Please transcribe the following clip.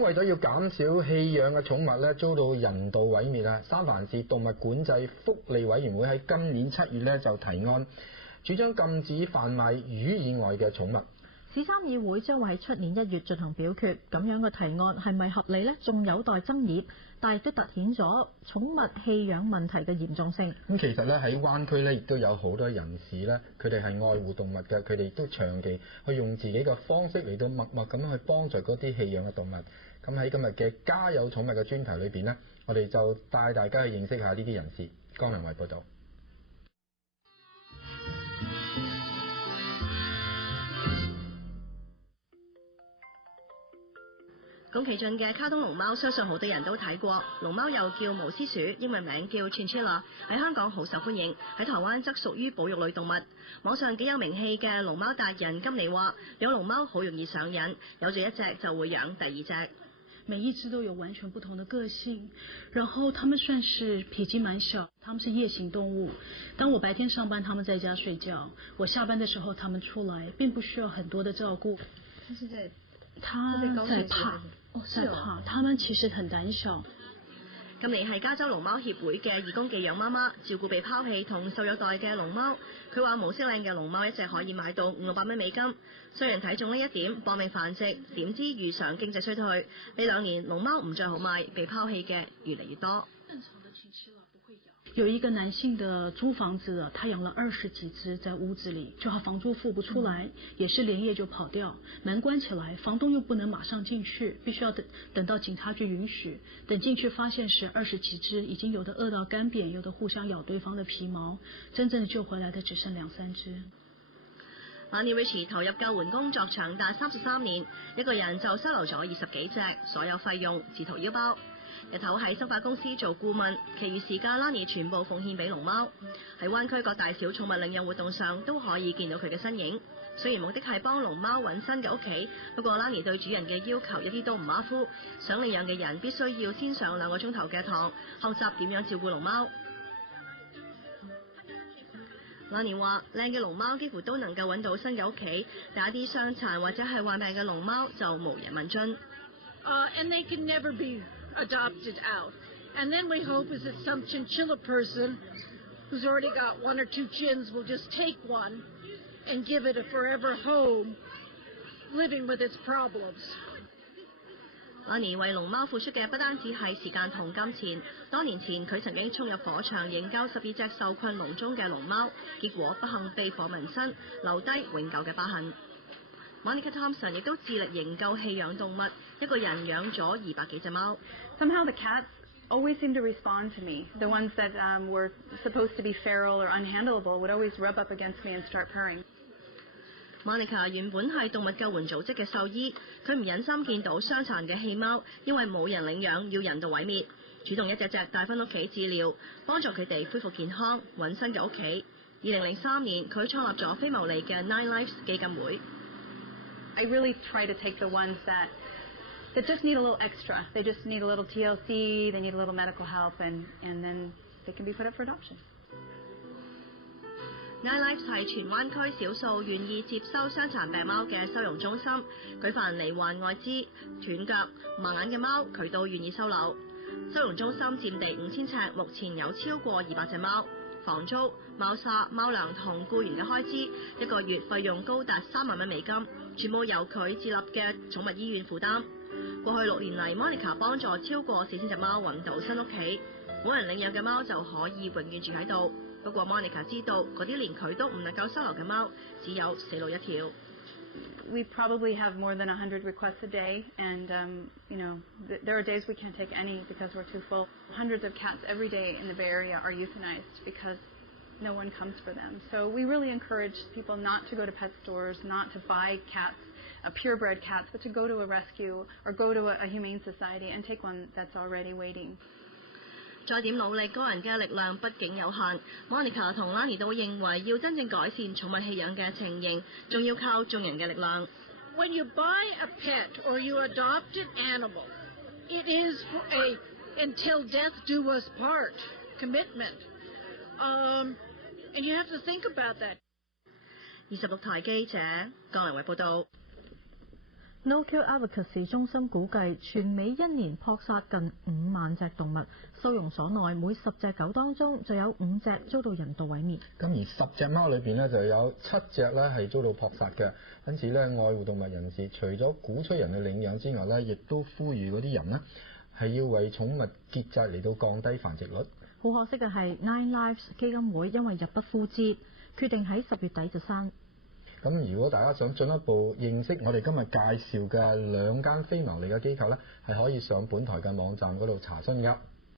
為咗要減少棄養嘅寵物咧遭到人道毀滅啊，三藩市動物管制福利委員會喺今年7月咧就提案，主張禁止販賣魚以外嘅寵物。市參議會將會喺出年1月進行表決，咁樣嘅提案係咪合理呢？仲有待爭議，但亦都突顯咗寵物棄養問題嘅嚴重性。咁其實咧喺灣區咧亦都有好多人士咧，佢哋係愛護動物嘅，佢哋亦都長期去用自己嘅方式嚟到默默咁樣去幫助嗰啲棄養嘅動物。咁喺今日嘅家有寵物嘅專題裏邊呢，我哋就帶大家去認識下呢啲人士。江良偉報導。宮崎駿嘅卡通龍貓相信好多人都睇過，龍貓又叫毛絲鼠，英文名叫 Chinchilla， 喺香港好受歡迎，喺台灣則屬於保育類動物。網上幾有名氣嘅龍貓達人金妮話，養龍貓好容易上癮，有咗一隻就會養第二隻。每一隻都有完全不同的個性，然後它們算是體積蠻小，它們是夜行動物。當我白天上班，它們在家睡覺，我下班的時候它們出來，並不需要很多的照顧。他在怕，在怕，他們其實很膽小。今年係加州龍貓協會嘅義工寄養媽媽，照顧被拋棄同受虐待嘅龍貓。佢話毛色靚嘅龍貓一隻可以買到500-600蚊美金。雖然睇中呢一點，搏命繁殖，點知遇上經濟衰退。呢2年龍貓唔再好賣，被拋棄嘅越嚟越多。有一個男性的租房子，他養了20幾隻在屋子裡，就怕房租付不出來，也是連夜就跑掉，門關起來，房東又不能馬上進去，必須要等到警察局允許，等進去發現時20幾隻，已經有的餓到乾扁，有的互相咬對方的皮毛，真正的救回來的只剩2-3隻。Lionel Richie 投入救援工作長達33年，一個人就收留咗20幾隻，所有費用自掏腰包。日頭喺生化公司做顧問，其餘時間 Lani 全部奉獻俾龍貓。喺灣區各大小寵物領養活動上都可以見到佢嘅身影。雖然目的係幫龍貓揾新嘅屋企，不過 Lani 對主人嘅要求一啲都唔馬虎。想領養嘅人必須要先上2個鐘頭嘅堂，學習點樣照顧龍貓。Lani 話：靚嘅龍貓幾乎都能夠揾到新嘅屋企，但一啲傷殘或者係患病嘅龍貓就無人問津。And they can never be adopted out. And then we hope is that some chinchilla person who's already got 1 or 2 chins will just take one and give it a forever home, living with its problems. Lani 為龍貓付出嘅不單止係時間同金錢，多年前佢曾經衝入火場營救12隻受困籠中嘅龍貓，結果不幸被火紋身，留低永久嘅疤痕。Monica Thompson 亦都致力營救棄養動物，一個人養咗200幾隻貓。Somehow the cats always seem to respond to me. The ones that were supposed to be feral or unhandleable would always rub up against me and start purring. Monica 原本係動物救援組織嘅獸醫，佢唔忍心見到傷殘嘅棄貓因為冇人領養要人道毀滅，主動一隻隻帶返屋企治療，幫助佢哋恢復健康，揾新嘅屋企。2003年佢創立咗非牟利嘅 Nine Lives 基金會。I really try to take the ones that just need a little extra. They just need a little TLC, they need a little medical help, and then they can be put up for adoption. Nine Lives 係全灣區少數願意接收傷殘病貓嘅收容中心，舉凡罹患愛滋、斷腳、盲眼嘅貓，佢都願意收留。收容中心佔地5000尺，目前有超過200隻貓。房租、貓砂、貓糧同僱員嘅開支，一個月費用高達3萬蚊美金，全部由佢自立嘅寵物醫院負擔。過去6年嚟 ，Monica 幫助超過4000隻貓揾到新屋企，冇人領養嘅貓就可以永遠住喺度。不過 Monica 知道嗰啲連佢都唔能夠收留嘅貓，只有死路一條。We probably have more than 100 requests a day, and there are days we can't take any because we're too full. Hundreds of cats every day in the Bay Area are euthanized because no one comes for them. So we really encourage people not to go to pet stores, not to buy cats, purebred cats, but to go to a rescue or go to a humane society and take one that's already waiting. 再點努力，個人嘅力量畢竟有限。Monica 同 Lani 都認為要真正改善寵物棄養嘅情形，仲要靠眾人嘅力量。When you buy a pet or you adopt an animal, it is for a until death do us part commitment, and you have to think about that. 26台記者江良偉報道。No-Kill Advocacy 中心估計，全美一年撲殺近5萬隻動物，收容所內每10隻狗當中就有5隻遭到人道毀滅。咁而10隻貓裏邊呢，就有7隻咧係遭到撲殺嘅。因此咧，愛護動物人士除咗鼓吹人去領養之外咧，亦都呼籲嗰啲人呢係要為寵物結紮嚟到降低繁殖率。好可惜嘅係 Nine Lives 基金會因為入不敷支，決定喺10月底就閂。咁如果大家想進一步認識我哋今日介紹嘅2間非牟利嘅機構呢，係可以上本台嘅網站嗰度查詢㗎。